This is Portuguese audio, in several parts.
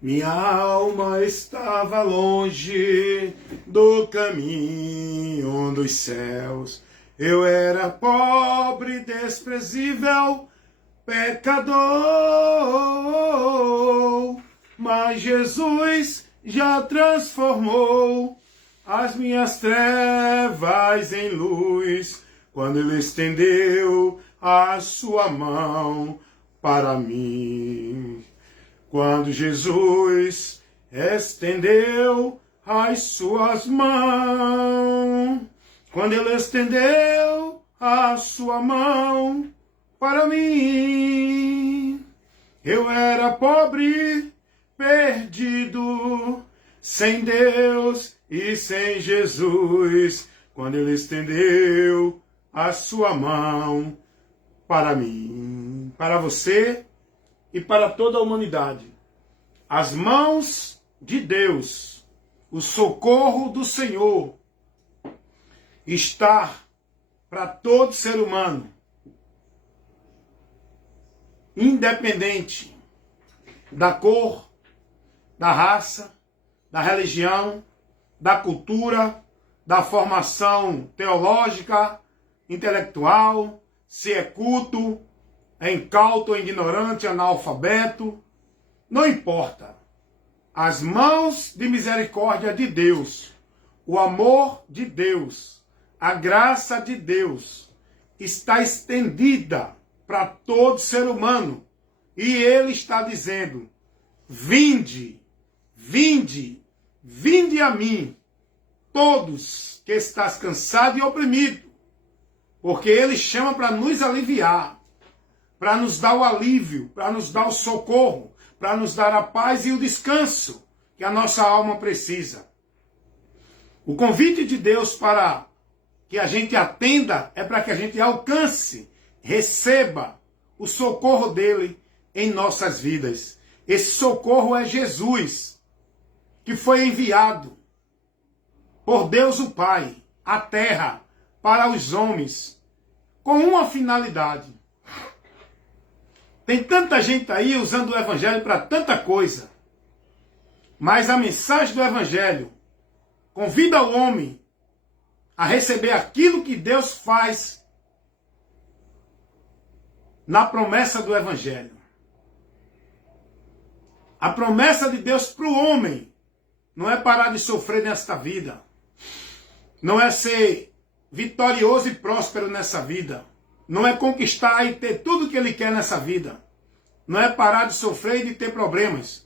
Minha alma estava longe do caminho dos céus. Eu era pobre, desprezível, pecador. Mas Jesus já transformou as minhas trevas em luz, quando Ele estendeu a sua mão para mim. Quando Jesus estendeu as suas mãos, quando Ele estendeu a sua mão para mim, eu era pobre, perdido, sem Deus e sem Jesus, quando Ele estendeu a sua mão para mim, para você e para toda a humanidade. As mãos de Deus, o socorro do Senhor, está para todo ser humano, independente da cor, da raça, da religião, da cultura, da formação teológica, intelectual, se é culto, é incauto, é ignorante, é analfabeto, não importa. As mãos de misericórdia de Deus, o amor de Deus, a graça de Deus está estendida para todo ser humano. E Ele está dizendo: vinde, vinde, vinde a mim, todos que estás cansado e oprimido, porque Ele chama para nos aliviar, para nos dar o alívio, para nos dar o socorro, para nos dar a paz e o descanso que a nossa alma precisa. O convite de Deus para que a gente atenda é para que a gente alcance, receba o socorro dele em nossas vidas. Esse socorro é Jesus, que foi enviado por Deus o Pai à terra para os homens com uma finalidade. Tem tanta gente aí usando o Evangelho para tanta coisa. Mas a mensagem do Evangelho convida o homem a receber aquilo que Deus faz na promessa do Evangelho. A promessa de Deus para o homem não é parar de sofrer nesta vida. Não é ser vitorioso e próspero nessa vida. Não é conquistar e ter tudo que ele quer nessa vida. Não é parar de sofrer e de ter problemas.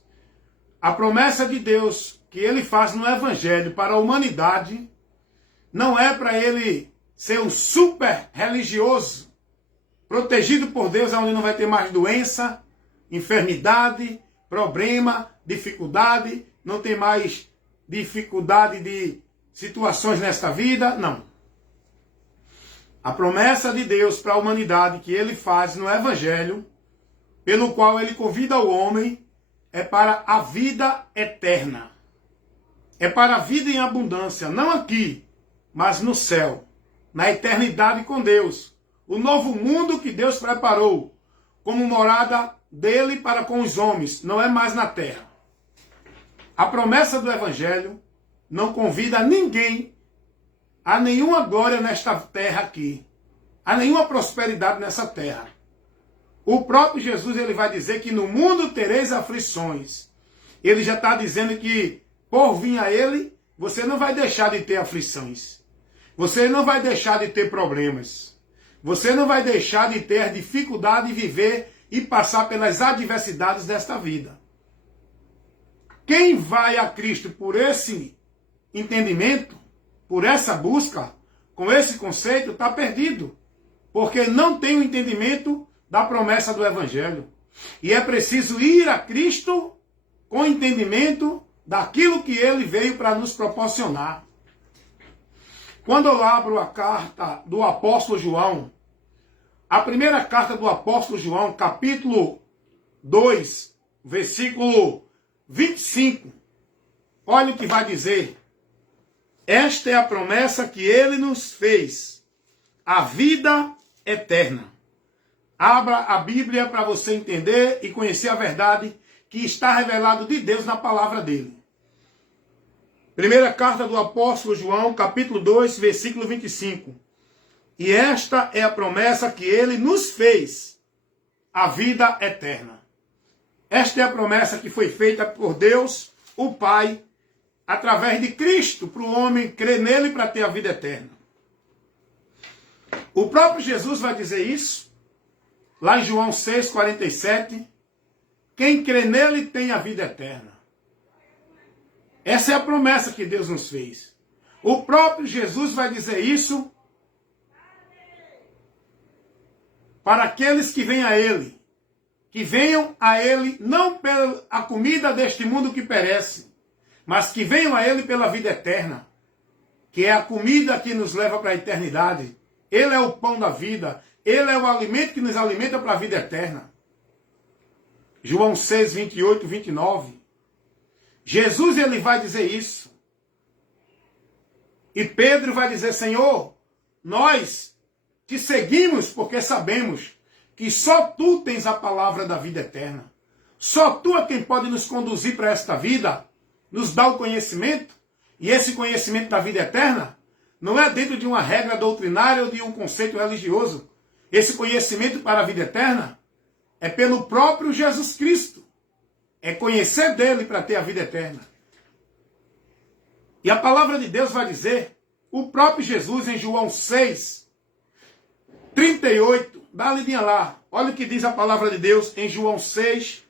A promessa de Deus que ele faz no Evangelho para a humanidade não é para ele ser um super religioso, protegido por Deus, onde não vai ter mais doença, enfermidade, problema, dificuldade, não tem mais dificuldade de situações nesta vida, não. A promessa de Deus para a humanidade que ele faz no Evangelho, pelo qual ele convida o homem, é para a vida eterna. É para a vida em abundância, não aqui, mas no céu, na eternidade com Deus. O novo mundo que Deus preparou como morada dele para com os homens, não é mais na terra. A promessa do Evangelho não convida ninguém a nenhuma glória nesta terra aqui, a nenhuma prosperidade nessa terra. O próprio Jesus ele vai dizer que no mundo tereis aflições. Ele já está dizendo que por vir a ele, você não vai deixar de ter aflições. Você não vai deixar de ter problemas. Você não vai deixar de ter dificuldade de viver e passar pelas adversidades desta vida. Quem vai a Cristo por esse entendimento, por essa busca, com esse conceito, está perdido. Porque não tem o entendimento da promessa do Evangelho. E é preciso ir a Cristo com entendimento daquilo que ele veio para nos proporcionar. Quando eu abro a carta do apóstolo João, a primeira carta do apóstolo João, capítulo 2, versículo 25, olha o que vai dizer. Esta é a promessa que ele nos fez, a vida eterna. Abra a Bíblia para você entender e conhecer a verdade que está revelado de Deus na palavra dele. Primeira carta do apóstolo João, capítulo 2, versículo 25. E esta é a promessa que ele nos fez, a vida eterna. Esta é a promessa que foi feita por Deus, o Pai, através de Cristo, para o homem crer nele para ter a vida eterna. O próprio Jesus vai dizer isso, lá em João 6,47. Quem crê nele tem a vida eterna. Essa é a promessa que Deus nos fez. O próprio Jesus vai dizer isso para aqueles que vêm a ele. Que venham a ele não pela comida deste mundo que perece, mas que venham a ele pela vida eterna, que é a comida que nos leva para a eternidade. Ele é o pão da vida, ele é o alimento que nos alimenta para a vida eterna. João 6, 28, 29. Jesus, ele vai dizer isso. E Pedro vai dizer, Senhor, nós te seguimos porque sabemos que só tu tens a palavra da vida eterna. Só tu é quem pode nos conduzir para esta vida, nos dar o conhecimento. E esse conhecimento da vida eterna não é dentro de uma regra doutrinária ou de um conceito religioso. Esse conhecimento para a vida eterna é pelo próprio Jesus Cristo. É conhecer dele para ter a vida eterna. E a palavra de Deus vai dizer, o próprio Jesus em João 6, 38, dá a lidinha lá. Olha o que diz a palavra de Deus em João 6,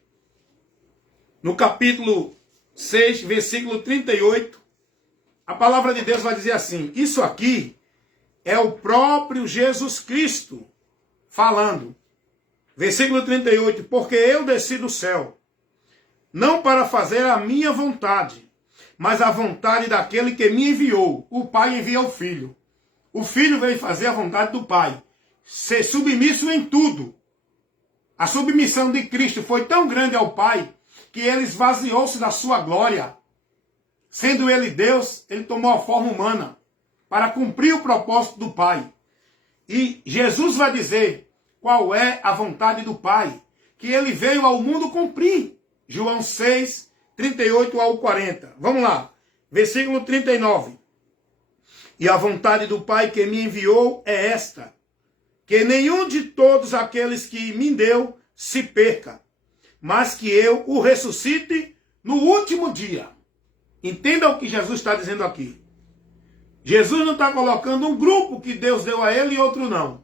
no capítulo 6, versículo 38. A palavra de Deus vai dizer assim, isso aqui é o próprio Jesus Cristo falando. Versículo 38, porque eu desci do céu, não para fazer a minha vontade, mas a vontade daquele que me enviou. O Pai envia o Filho. O Filho veio fazer a vontade do Pai. Ser submisso em tudo. A submissão de Cristo foi tão grande ao Pai, que ele esvaziou-se da sua glória. Sendo ele Deus, ele tomou a forma humana, para cumprir o propósito do Pai. E Jesus vai dizer qual é a vontade do Pai, que ele veio ao mundo cumprir. João 6, 38 ao 40. Vamos lá. Versículo 39. E a vontade do Pai que me enviou é esta, que nenhum de todos aqueles que me deu se perca, mas que eu o ressuscite no último dia. Entenda o que Jesus está dizendo aqui. Jesus não está colocando um grupo que Deus deu a ele e outro não.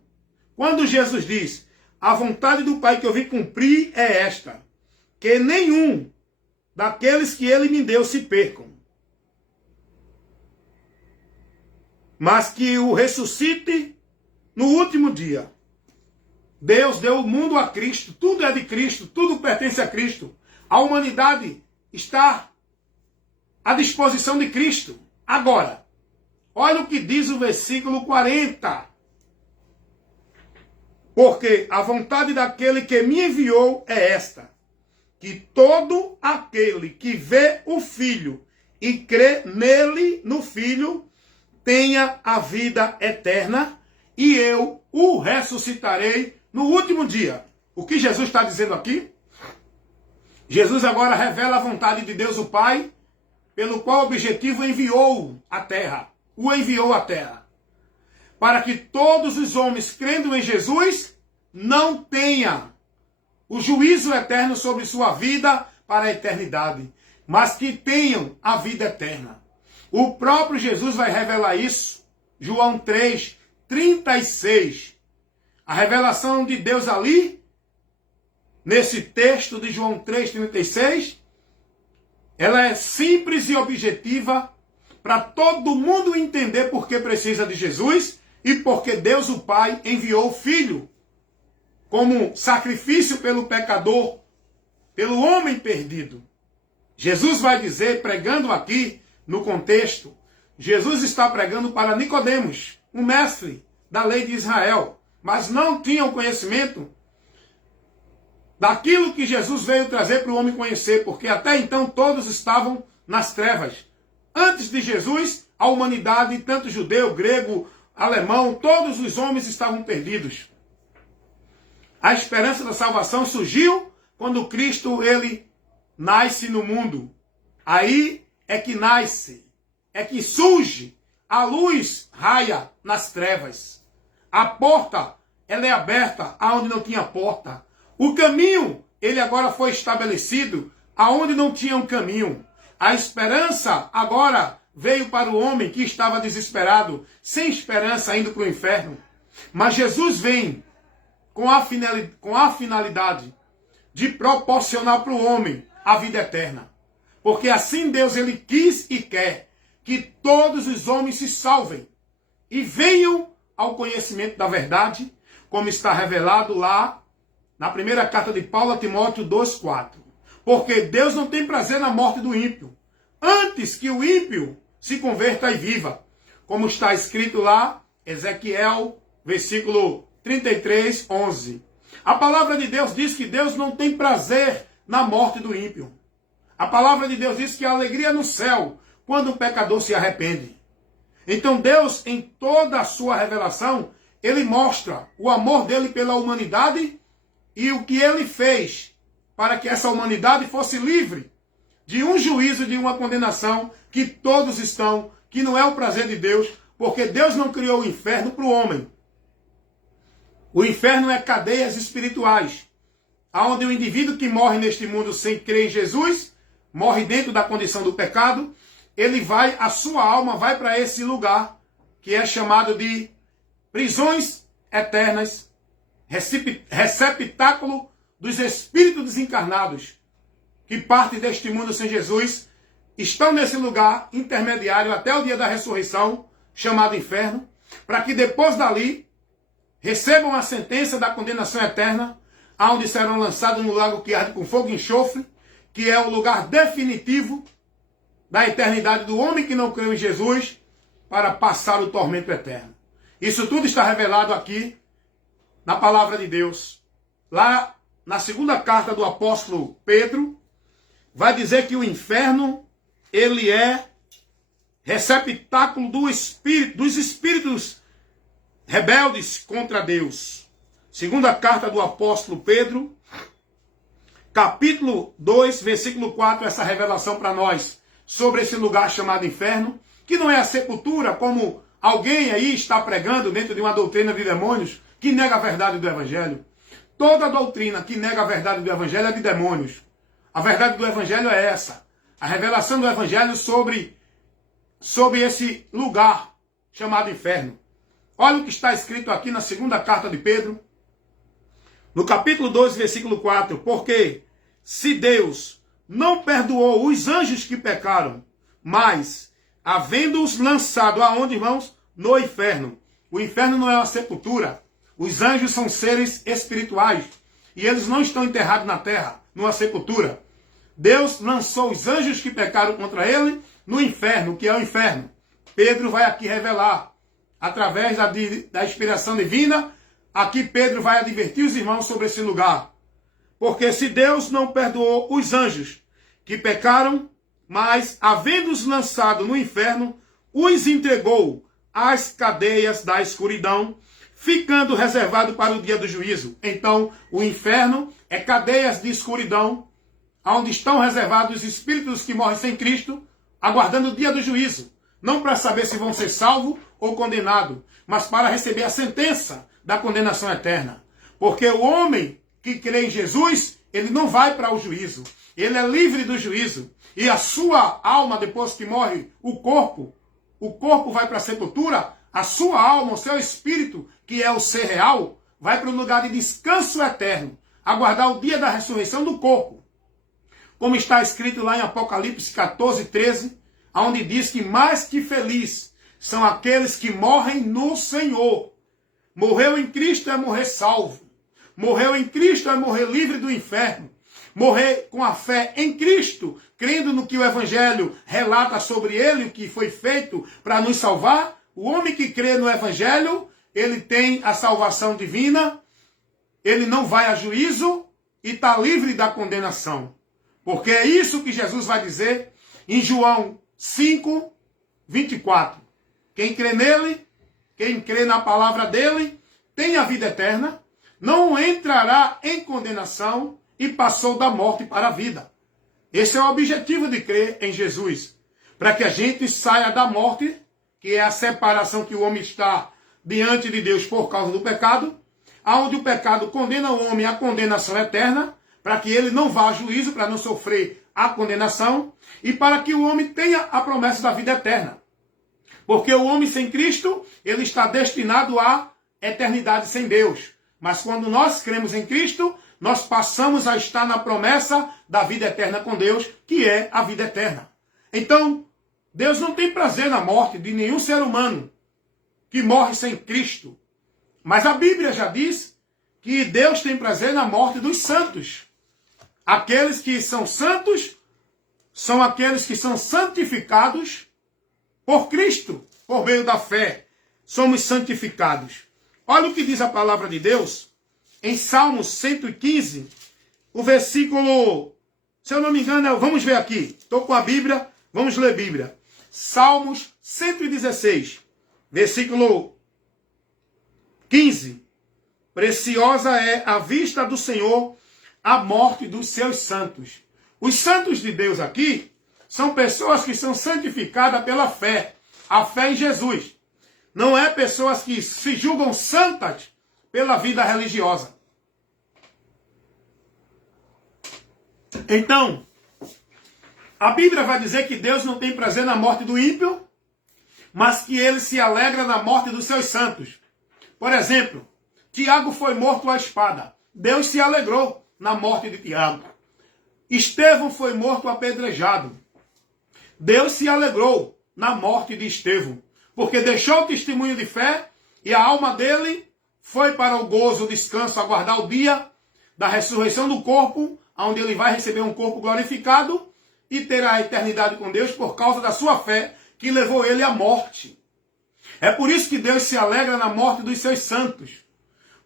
Quando Jesus diz, a vontade do Pai que eu vim cumprir é esta, que nenhum daqueles que ele me deu se percam, mas que o ressuscite no último dia. Deus deu o mundo a Cristo, tudo é de Cristo, tudo pertence a Cristo. A humanidade está à disposição de Cristo. Agora, olha o que diz o versículo 40. Porque a vontade daquele que me enviou é esta, que todo aquele que vê o Filho e crê nele, no Filho, tenha a vida eterna, e eu o ressuscitarei no último dia. O que Jesus está dizendo aqui? Jesus agora revela a vontade de Deus o Pai, pelo qual o objetivo enviou a terra, o enviou à terra, para que todos os homens crendo em Jesus não tenham o juízo eterno sobre sua vida para a eternidade, mas que tenham a vida eterna. O próprio Jesus vai revelar isso, João 3, 36. A revelação de Deus ali, nesse texto de João 3, 36, ela é simples e objetiva para todo mundo entender por que precisa de Jesus e porque Deus o Pai enviou o Filho como sacrifício pelo pecador, pelo homem perdido. Jesus vai dizer, pregando aqui no contexto, Jesus está pregando para Nicodemos, um mestre da lei de Israel, mas não tinha o conhecimento daquilo que Jesus veio trazer para o homem conhecer, porque até então todos estavam nas trevas. Antes de Jesus, a humanidade, tanto judeu, grego, alemão, todos os homens estavam perdidos. A esperança da salvação surgiu quando Cristo, ele nasce no mundo. Aí é que nasce, é que surge, a luz raia nas trevas. A porta, ela é aberta aonde não tinha porta. O caminho, ele agora foi estabelecido aonde não tinha um caminho. A esperança agora veio para o homem que estava desesperado, sem esperança, indo para o inferno. Mas Jesus vem com a finalidade de proporcionar para o homem a vida eterna. Porque assim Deus ele quis e quer que todos os homens se salvem e venham ao conhecimento da verdade, como está revelado lá na primeira carta de Paulo a Timóteo 2,4. Porque Deus não tem prazer na morte do ímpio, antes que o ímpio se converta e viva. Como está escrito lá, Ezequiel, versículo 33, 11. A palavra de Deus diz que Deus não tem prazer na morte do ímpio. A palavra de Deus diz que a alegria no céu, quando o pecador se arrepende. Então Deus, em toda a sua revelação, ele mostra o amor dele pela humanidade e o que ele fez para que essa humanidade fosse livre de um juízo, de uma condenação que todos estão, que não é o prazer de Deus, porque Deus não criou o inferno para o homem. O inferno é cadeias espirituais, onde o indivíduo que morre neste mundo sem crer em Jesus, morre dentro da condição do pecado, ele vai, a sua alma vai para esse lugar, que é chamado de prisões eternas, receptáculo dos espíritos desencarnados, que partem deste mundo sem Jesus, estão nesse lugar intermediário até o dia da ressurreição, chamado inferno, para que depois dali recebam a sentença da condenação eterna, onde serão lançados no lago que arde com fogo e enxofre, que é o lugar definitivo da eternidade do homem que não creu em Jesus, para passar o tormento eterno. Isso tudo está revelado aqui na palavra de Deus. Lá na segunda carta do apóstolo Pedro, vai dizer que o inferno, ele é receptáculo dos espíritos rebeldes contra Deus. Segunda carta do apóstolo Pedro, capítulo 2, versículo 4, essa revelação para nós sobre esse lugar chamado inferno, que não é a sepultura, como alguém aí está pregando dentro de uma doutrina de demônios, que nega a verdade do evangelho. Toda doutrina que nega a verdade do evangelho é de demônios. A verdade do evangelho é essa. A revelação do evangelho sobre esse lugar chamado inferno. Olha o que está escrito aqui na segunda carta de Pedro, no capítulo 2, versículo 4. Porque se Deus não perdoou os anjos que pecaram, mas havendo-os lançado aonde, irmãos? No inferno. O inferno não é uma sepultura. Os anjos são seres espirituais. E eles não estão enterrados na terra, numa sepultura. Deus lançou os anjos que pecaram contra ele no inferno, que é o inferno. Pedro vai aqui revelar, através da inspiração divina, aqui Pedro vai advertir os irmãos sobre esse lugar. Porque se Deus não perdoou os anjos que pecaram, mas, havendo-os lançado no inferno, os entregou às cadeias da escuridão, ficando reservado para o dia do juízo. Então, o inferno é cadeias de escuridão, onde estão reservados os espíritos que morrem sem Cristo, aguardando o dia do juízo. Não para saber se vão ser salvos ou condenados, mas para receber a sentença da condenação eterna. Porque o homem que crê em Jesus, ele não vai para o juízo. Ele é livre do juízo. E a sua alma, depois que morre o corpo vai para a sepultura, a sua alma, o seu espírito, que é o ser real, vai para o lugar de descanso eterno, aguardar o dia da ressurreição do corpo. Como está escrito lá em Apocalipse 14, 13, onde diz que mais que feliz são aqueles que morrem no Senhor. Morreu em Cristo é morrer salvo. Morreu em Cristo é morrer livre do inferno. Morrer com a fé em Cristo, crendo no que o Evangelho relata sobre ele, o que foi feito para nos salvar. O homem que crê no Evangelho, ele tem a salvação divina, ele não vai a juízo e está livre da condenação. Porque é isso que Jesus vai dizer em João 5, 24. Quem crê nele, quem crê na palavra dele, tem a vida eterna, não entrará em condenação e passou da morte para a vida. Esse é o objetivo de crer em Jesus. Para que a gente saia da morte, que é a separação que o homem está diante de Deus por causa do pecado, aonde o pecado condena o homem à condenação eterna, para que ele não vá a juízo, para não sofrer a condenação, e para que o homem tenha a promessa da vida eterna. Porque o homem sem Cristo, ele está destinado à eternidade sem Deus. Mas quando nós cremos em Cristo, nós passamos a estar na promessa da vida eterna com Deus, que é a vida eterna. Então, Deus não tem prazer na morte de nenhum ser humano que morre sem Cristo. Mas a Bíblia já diz que Deus tem prazer na morte dos santos. Aqueles que são santos são aqueles que são santificados por Cristo, por meio da fé. Somos santificados. Olha o que diz a palavra de Deus em Salmos 115, o versículo, se eu não me engano, vamos ver aqui. Estou com a Bíblia, vamos ler a Bíblia. Salmos 116, versículo 15. Preciosa é a vista do Senhor a morte dos seus santos. Os santos de Deus aqui são pessoas que são santificadas pela fé. A fé em Jesus. Não é pessoas que se julgam santas pela vida religiosa. Então, a Bíblia vai dizer que Deus não tem prazer na morte do ímpio, mas que ele se alegra na morte dos seus santos. Por exemplo, Tiago foi morto à espada. Deus se alegrou na morte de Tiago. Estevão foi morto apedrejado. Deus se alegrou na morte de Estevão, porque deixou o testemunho de fé e a alma dele foi para o gozo, o descanso, aguardar o dia da ressurreição do corpo, onde ele vai receber um corpo glorificado e terá a eternidade com Deus por causa da sua fé que levou ele à morte. É por isso que Deus se alegra na morte dos seus santos,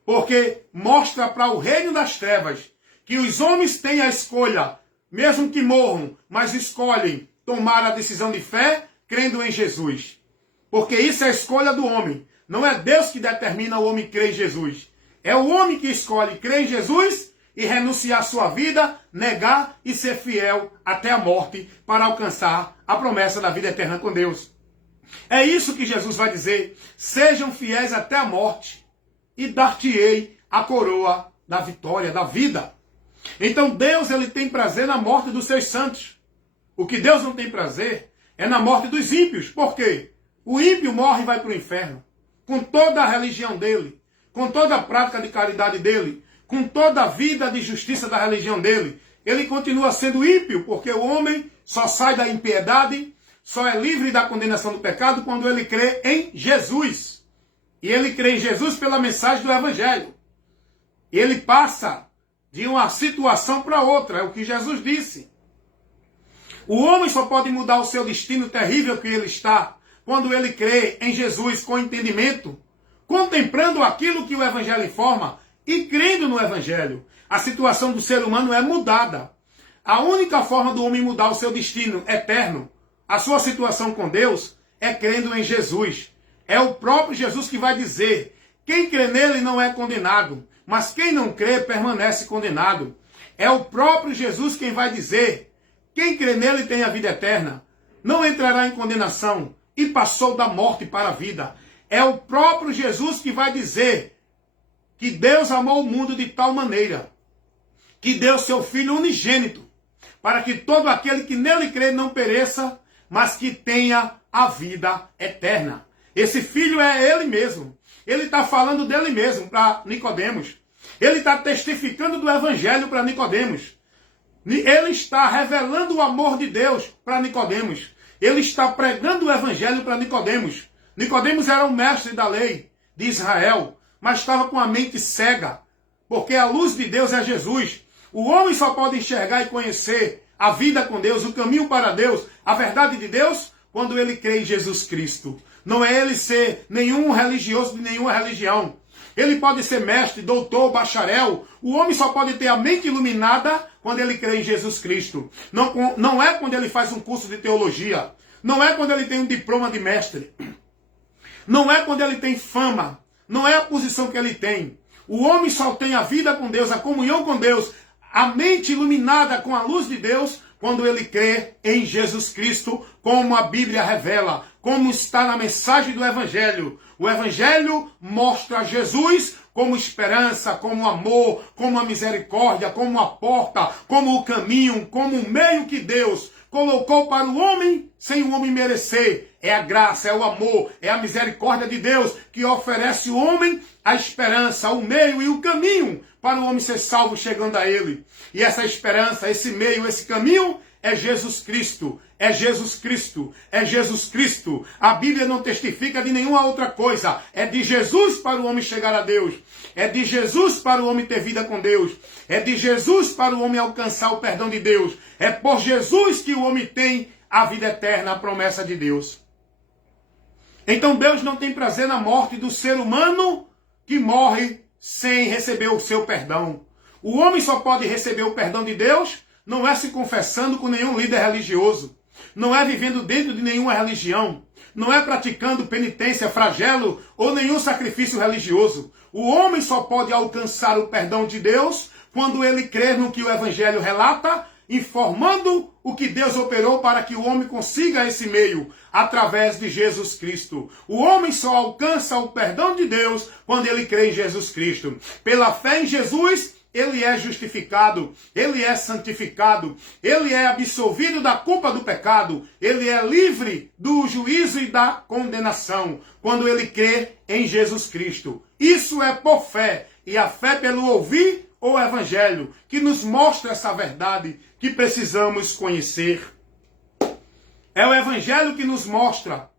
porque mostra para o reino das trevas que os homens têm a escolha, mesmo que morram, mas escolhem tomar a decisão de fé, crendo em Jesus. Porque isso é a escolha do homem. Não é Deus que determina o homem crer em Jesus. É o homem que escolhe crer em Jesus e renunciar à sua vida, negar e ser fiel até a morte para alcançar a promessa da vida eterna com Deus. É isso que Jesus vai dizer. Sejam fiéis até a morte e dar-te-ei a coroa da vitória, da vida. Então Deus, ele tem prazer na morte dos seus santos. O que Deus não tem prazer é na morte dos ímpios. Por quê? O ímpio morre e vai para o inferno. Com toda a religião dele, com toda a prática de caridade dele, com toda a vida de justiça da religião dele. Ele continua sendo ímpio, porque o homem só sai da impiedade, só é livre da condenação do pecado quando ele crê em Jesus. E ele crê em Jesus pela mensagem do Evangelho. Ele passa de uma situação para outra, é o que Jesus disse. O homem só pode mudar o seu destino terrível que ele está quando ele crê em Jesus com entendimento, contemplando aquilo que o Evangelho informa e crendo no Evangelho. A situação do ser humano é mudada. A única forma do homem mudar o seu destino eterno, a sua situação com Deus, é crendo em Jesus. É o próprio Jesus que vai dizer: quem crê nele não é condenado, mas quem não crê permanece condenado. É o próprio Jesus quem vai dizer: quem crê nele tem a vida eterna, não entrará em condenação, e passou da morte para a vida. É o próprio Jesus que vai dizer que Deus amou o mundo de tal maneira que deu seu Filho unigênito, para que todo aquele que nele crê não pereça, mas que tenha a vida eterna. Esse Filho é ele mesmo. Ele está falando dele mesmo para Nicodemos. Ele está testificando do Evangelho para Nicodemos. Ele está revelando o amor de Deus para Nicodemos. Ele está pregando o Evangelho para Nicodemos. Nicodemos era um mestre da lei de Israel, mas estava com a mente cega, porque a luz de Deus é Jesus. O homem só pode enxergar e conhecer a vida com Deus, o caminho para Deus, a verdade de Deus, quando ele crê em Jesus Cristo. Não é ele ser nenhum religioso de nenhuma religião. Ele pode ser mestre, doutor, bacharel. O homem só pode ter a mente iluminada quando ele crê em Jesus Cristo. Não é quando ele faz um curso de teologia. Não é quando ele tem um diploma de mestre. Não é quando ele tem fama. Não é a posição que ele tem. O homem só tem a vida com Deus, a comunhão com Deus, a mente iluminada com a luz de Deus, quando ele crê em Jesus Cristo, como a Bíblia revela, como está na mensagem do Evangelho. O Evangelho mostra Jesus como esperança, como amor, como a misericórdia, como a porta, como o caminho, como o meio que Deus colocou para o homem sem o homem merecer. É a graça, é o amor, é a misericórdia de Deus que oferece ao homem a esperança, o meio e o caminho para o homem ser salvo chegando a ele. E essa esperança, esse meio, esse caminho é Jesus Cristo. É Jesus Cristo. É Jesus Cristo. A Bíblia não testifica de nenhuma outra coisa. É de Jesus para o homem chegar a Deus. É de Jesus para o homem ter vida com Deus. É de Jesus para o homem alcançar o perdão de Deus. É por Jesus que o homem tem a vida eterna, a promessa de Deus. Então Deus não tem prazer na morte do ser humano que morre sem receber o seu perdão. O homem só pode receber o perdão de Deus não é se confessando com nenhum líder religioso, não é vivendo dentro de nenhuma religião, não é praticando penitência, flagelo ou nenhum sacrifício religioso. O homem só pode alcançar o perdão de Deus quando ele crer no que o Evangelho relata, informando o que Deus operou para que o homem consiga esse meio, através de Jesus Cristo. O homem só alcança o perdão de Deus quando ele crê em Jesus Cristo. Pela fé em Jesus, ele é justificado, ele é santificado, ele é absolvido da culpa do pecado, ele é livre do juízo e da condenação, quando ele crê em Jesus Cristo. Isso é por fé, e a fé pelo ouvir o Evangelho, que nos mostra essa verdade que precisamos conhecer. É o Evangelho que nos mostra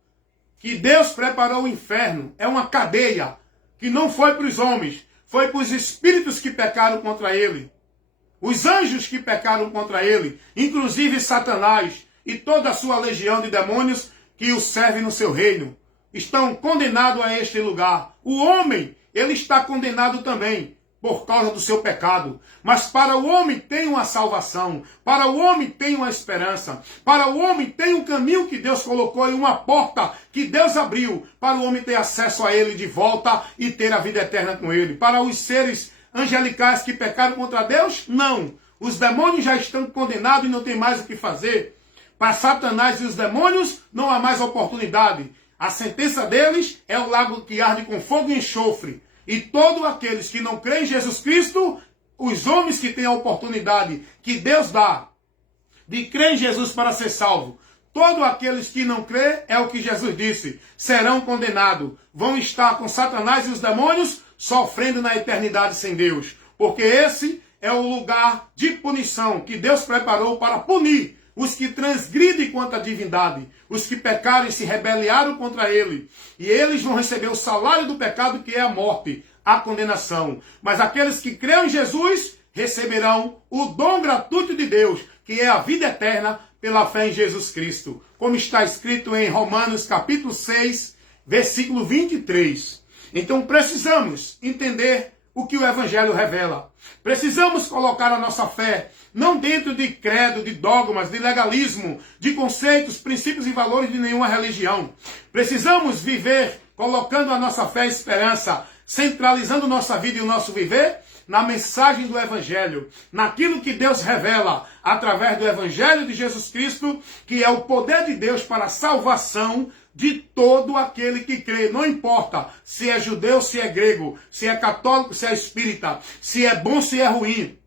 que Deus preparou o inferno, é uma cadeia, que não foi para os homens, foi para os espíritos que pecaram contra ele. Os anjos que pecaram contra ele, inclusive Satanás e toda a sua legião de demônios que o servem no seu reino, estão condenados a este lugar. O homem, ele está condenado também por causa do seu pecado. Mas para o homem tem uma salvação, para o homem tem uma esperança, para o homem tem um caminho que Deus colocou e uma porta que Deus abriu para o homem ter acesso a ele de volta e ter a vida eterna com ele. Para os seres angelicais que pecaram contra Deus, não. Os demônios já estão condenados e não tem mais o que fazer. Para Satanás e os demônios não há mais oportunidade. A sentença deles é o lago que arde com fogo e enxofre. E todos aqueles que não creem em Jesus Cristo, os homens que têm a oportunidade que Deus dá de crer em Jesus para ser salvo, todos aqueles que não creem, é o que Jesus disse, serão condenados. Vão estar com Satanás e os demônios sofrendo na eternidade sem Deus. Porque esse é o lugar de punição que Deus preparou para punir os que transgridem contra a divindade, os que pecaram e se rebelaram contra ele. E eles vão receber o salário do pecado, que é a morte, a condenação. Mas aqueles que creem em Jesus receberão o dom gratuito de Deus, que é a vida eterna pela fé em Jesus Cristo. Como está escrito em Romanos capítulo 6, versículo 23. Então precisamos entender o que o Evangelho revela. Precisamos colocar a nossa fé não dentro de credo, de dogmas, de legalismo, de conceitos, princípios e valores de nenhuma religião. Precisamos viver colocando a nossa fé e esperança, centralizando nossa vida e o nosso viver na mensagem do Evangelho, naquilo que Deus revela através do Evangelho de Jesus Cristo, que é o poder de Deus para a salvação de todo aquele que crê. Não importa se é judeu, se é grego, se é católico, se é espírita, se é bom, se é ruim,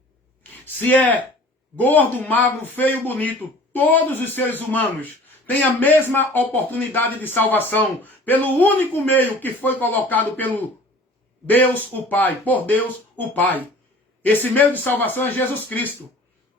se é gordo, magro, feio, bonito, todos os seres humanos têm a mesma oportunidade de salvação pelo único meio que foi colocado pelo Deus o Pai, por Deus o Pai. Esse meio de salvação é Jesus Cristo,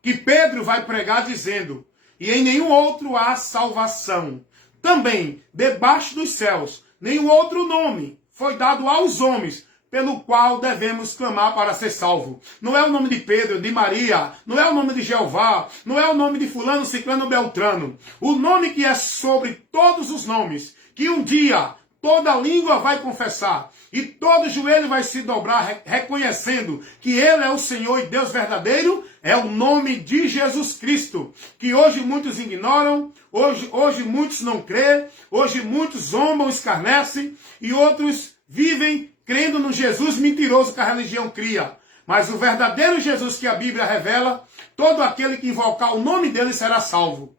que Pedro vai pregar dizendo, e em nenhum outro há salvação. Também, debaixo dos céus, nenhum outro nome foi dado aos homens, pelo qual devemos clamar para ser salvo. Não é o nome de Pedro, de Maria, não é o nome de Jeová, não é o nome de fulano, ciclano, beltrano. O nome que é sobre todos os nomes, que um dia toda língua vai confessar e todo joelho vai se dobrar reconhecendo que Ele é o Senhor e Deus verdadeiro, é o nome de Jesus Cristo, que hoje muitos ignoram, hoje muitos não crêem, hoje muitos zombam, escarnecem e outros vivem crendo no Jesus mentiroso que a religião cria. Mas o verdadeiro Jesus que a Bíblia revela, todo aquele que invocar o nome dele será salvo.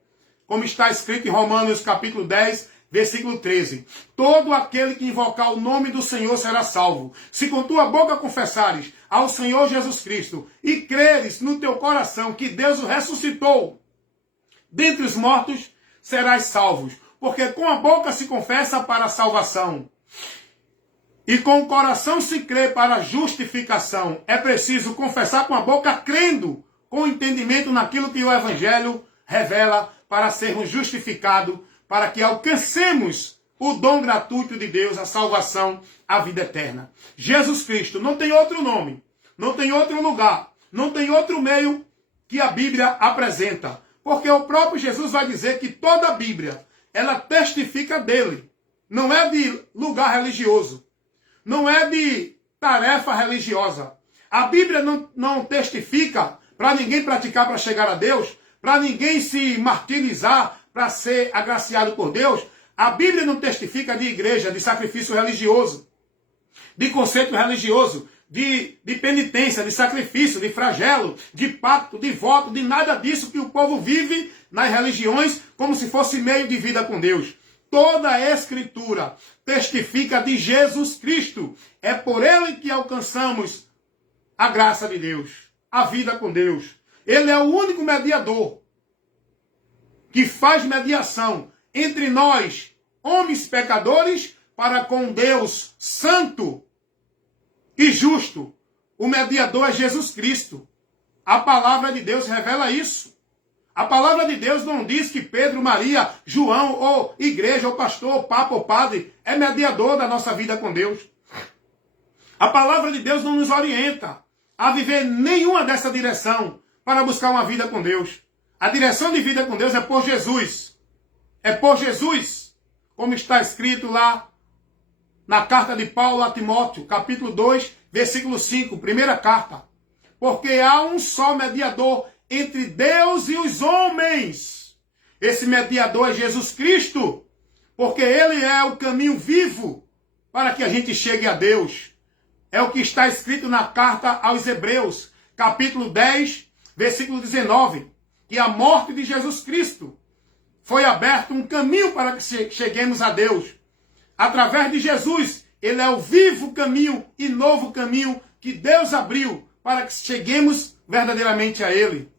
Como está escrito em Romanos capítulo 10, versículo 13. Todo aquele que invocar o nome do Senhor será salvo. Se com tua boca confessares ao Senhor Jesus Cristo e creres no teu coração que Deus o ressuscitou dentre os mortos, serás salvos. Porque com a boca se confessa para a salvação e com o coração se crê para a justificação. É preciso confessar com a boca, crendo, com entendimento naquilo que o Evangelho revela, para sermos justificados, para que alcancemos o dom gratuito de Deus, a salvação, a vida eterna. Jesus Cristo, não tem outro nome, não tem outro lugar, não tem outro meio que a Bíblia apresenta. Porque o próprio Jesus vai dizer que toda a Bíblia, ela testifica dele. Não é de lugar religioso. Não é de tarefa religiosa. A Bíblia não testifica para ninguém praticar para chegar a Deus, para ninguém se martirizar para ser agraciado por Deus. A Bíblia não testifica de igreja, de sacrifício religioso, de conceito religioso, de penitência, de sacrifício, de flagelo, de pacto, de voto, de nada disso que o povo vive nas religiões como se fosse meio de vida com Deus. Toda a Escritura testifica de Jesus Cristo. É por ele que alcançamos a graça de Deus, a vida com Deus. Ele é o único mediador que faz mediação entre nós, homens pecadores, para com Deus santo e justo. O mediador é Jesus Cristo. A palavra de Deus revela isso. A palavra de Deus não diz que Pedro, Maria, João, ou igreja, ou pastor, ou papa, ou padre, é mediador da nossa vida com Deus. A palavra de Deus não nos orienta a viver nenhuma dessa direção para buscar uma vida com Deus. A direção de vida com Deus é por Jesus. É por Jesus, como está escrito lá na carta de Paulo a Timóteo, capítulo 2, versículo 5, primeira carta. Porque há um só mediador entre Deus e os homens. Esse mediador é Jesus Cristo, porque ele é o caminho vivo para que a gente chegue a Deus. É o que está escrito na carta aos Hebreus, capítulo 10, versículo 19, que a morte de Jesus Cristo foi aberto um caminho para que cheguemos a Deus. Através de Jesus, ele é o vivo caminho e novo caminho que Deus abriu para que cheguemos verdadeiramente a ele.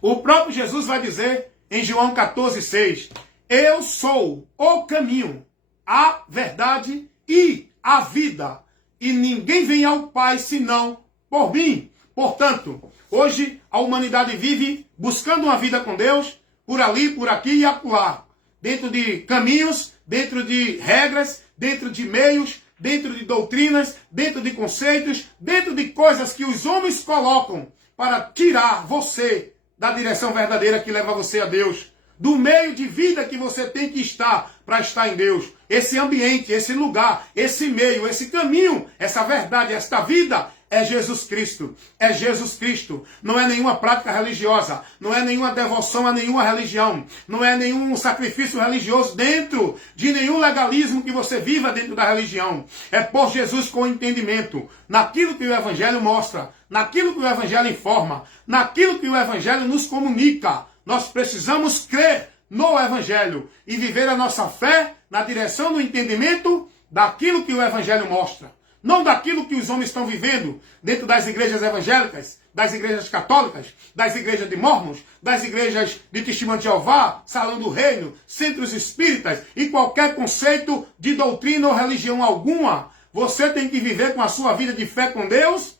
O próprio Jesus vai dizer em João 14, 6, eu sou o caminho, a verdade e a vida, e ninguém vem ao Pai senão por mim. Portanto, hoje a humanidade vive buscando uma vida com Deus, por ali, por aqui e acolá, dentro de caminhos, dentro de regras, dentro de meios, dentro de doutrinas, dentro de conceitos, dentro de coisas que os homens colocam para tirar você da direção verdadeira que leva você a Deus, do meio de vida que você tem que estar para estar em Deus. Esse ambiente, esse lugar, esse meio, esse caminho, essa verdade, esta vida é Jesus Cristo. É Jesus Cristo. Não é nenhuma prática religiosa, não é nenhuma devoção a nenhuma religião, não é nenhum sacrifício religioso dentro de nenhum legalismo que você viva dentro da religião. É por Jesus com entendimento, naquilo que o Evangelho mostra, naquilo que o Evangelho informa, naquilo que o Evangelho nos comunica. Nós precisamos crer no Evangelho e viver a nossa fé na direção do entendimento daquilo que o Evangelho mostra. Não daquilo que os homens estão vivendo dentro das igrejas evangélicas, das igrejas católicas, das igrejas de Mormons, das igrejas de Testemunho de Jeová, Salão do Reino, centros espíritas e qualquer conceito de doutrina ou religião alguma. Você tem que viver com a sua vida de fé com Deus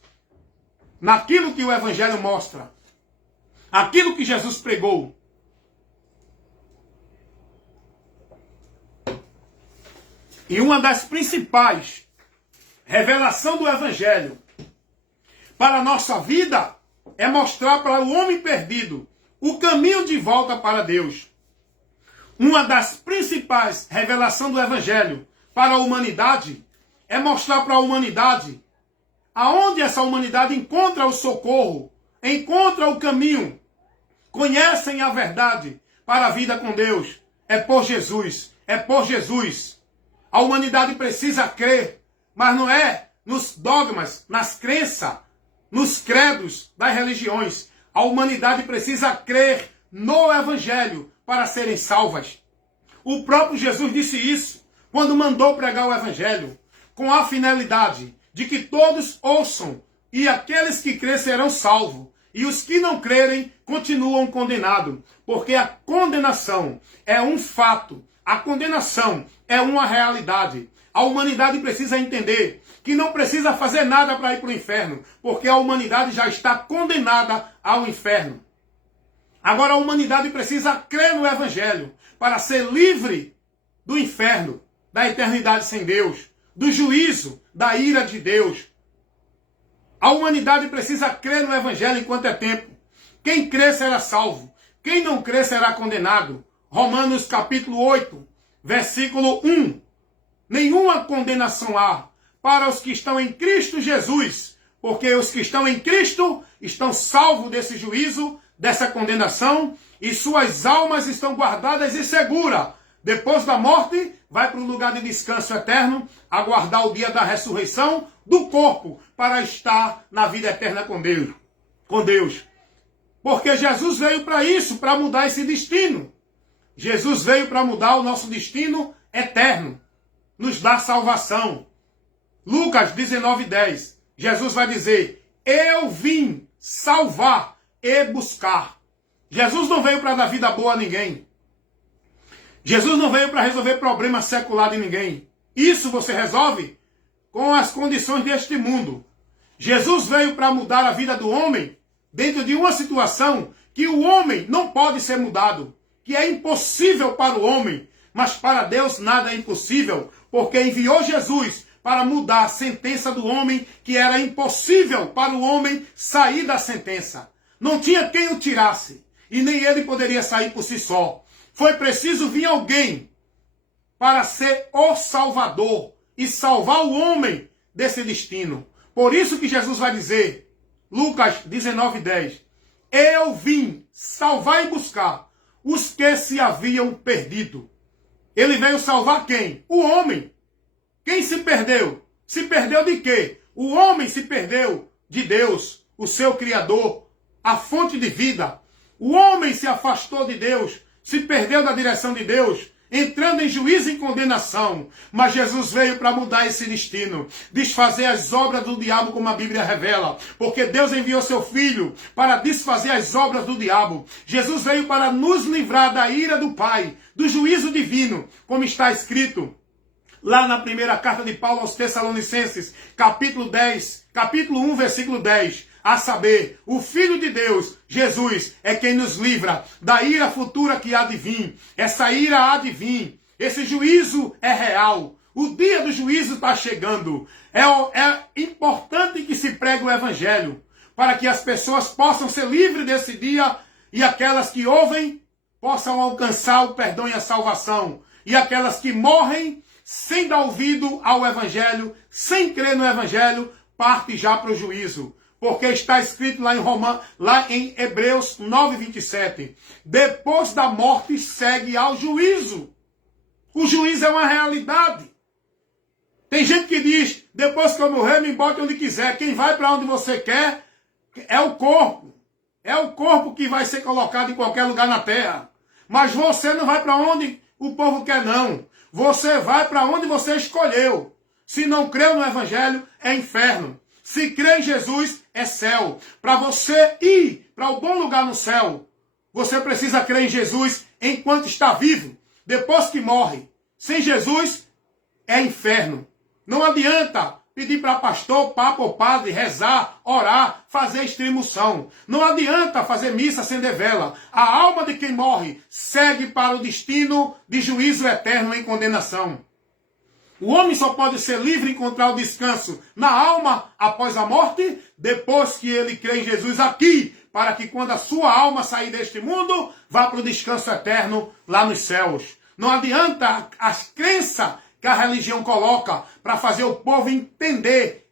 naquilo que o Evangelho mostra. Aquilo que Jesus pregou. E uma das principais revelações do Evangelho para a nossa vida é mostrar para o homem perdido o caminho de volta para Deus. Uma das principais revelações do Evangelho para a humanidade é mostrar para a humanidade aonde essa humanidade encontra o socorro, encontra o caminho, conhecem a verdade para a vida com Deus. É por Jesus, é por Jesus. A humanidade precisa crer, mas não é nos dogmas, nas crenças, nos credos das religiões. A humanidade precisa crer no Evangelho para serem salvas. O próprio Jesus disse isso quando mandou pregar o Evangelho, com a finalidade de que todos ouçam e aqueles que crerem serão salvos. E os que não crerem continuam condenados, porque a condenação é um fato, a condenação é uma realidade. A humanidade precisa entender que não precisa fazer nada para ir para o inferno, porque a humanidade já está condenada ao inferno. Agora a humanidade precisa crer no Evangelho para ser livre do inferno, da eternidade sem Deus, do juízo, da ira de Deus. A humanidade precisa crer no Evangelho enquanto é tempo. Quem crer será salvo. Quem não crer será condenado. Romanos capítulo 8, versículo 1. Nenhuma condenação há para os que estão em Cristo Jesus, porque os que estão em Cristo estão salvos desse juízo, dessa condenação, e suas almas estão guardadas e seguras. Depois da morte, vai para um lugar de descanso eterno, aguardar o dia da ressurreição do corpo, para estar na vida eterna com Deus. Porque Jesus veio para isso, para mudar esse destino. Jesus veio para mudar o nosso destino eterno, nos dar salvação. Lucas 19:10, Jesus vai dizer, eu vim salvar e buscar. Jesus não veio para dar vida boa a ninguém. Jesus não veio para resolver problemas seculares de ninguém. Isso você resolve com as condições deste mundo. Jesus veio para mudar a vida do homem dentro de uma situação que o homem não pode ser mudado, que é impossível para o homem, mas para Deus nada é impossível, porque enviou Jesus para mudar a sentença do homem, que era impossível para o homem sair da sentença. Não tinha quem o tirasse, e nem ele poderia sair por si só. Foi preciso vir alguém para ser o Salvador e salvar o homem desse destino. Por isso que Jesus vai dizer, Lucas 19:10, eu vim salvar e buscar os que se haviam perdido. Ele veio salvar quem? O homem. Quem se perdeu? Se perdeu de quê? O homem se perdeu de Deus, o seu Criador, a fonte de vida. O homem se afastou de Deus, se perdeu da direção de Deus, entrando em juízo e condenação. Mas Jesus veio para mudar esse destino, desfazer as obras do diabo, como a Bíblia revela. Porque Deus enviou seu Filho para desfazer as obras do diabo. Jesus veio para nos livrar da ira do Pai, do juízo divino, como está escrito lá na primeira carta de Paulo aos Tessalonicenses, capítulo 1, versículo 10. A saber, o Filho de Deus, Jesus, é quem nos livra da ira futura que há de vir. Essa ira há de vir. Esse juízo é real. O dia do juízo está chegando. É importante que se pregue o Evangelho, para que as pessoas possam ser livres desse dia e aquelas que ouvem possam alcançar o perdão e a salvação. E aquelas que morrem sem dar ouvido ao Evangelho, sem crer no Evangelho, partem já para o juízo. Porque está escrito lá em Hebreus 9:27. Depois da morte segue ao juízo. O juízo é uma realidade. Tem gente que diz, depois que eu morrer, me bote onde quiser. Quem vai para onde você quer é o corpo. É o corpo que vai ser colocado em qualquer lugar na terra. Mas você não vai para onde o povo quer, não. Você vai para onde você escolheu. Se não creu no Evangelho, é inferno. Se crê em Jesus, é céu. Para você ir para o bom lugar no céu, você precisa crer em Jesus enquanto está vivo. Depois que morre, sem Jesus, é inferno. Não adianta pedir para pastor, papa ou padre rezar, orar, fazer extremoção. Não adianta fazer missa, acender vela. A alma de quem morre segue para o destino de juízo eterno em condenação. O homem só pode ser livre e encontrar o descanso na alma após a morte, depois que ele crê em Jesus aqui, para que quando a sua alma sair deste mundo, vá para o descanso eterno lá nos céus. Não adianta as crenças que a religião coloca para fazer o povo entender,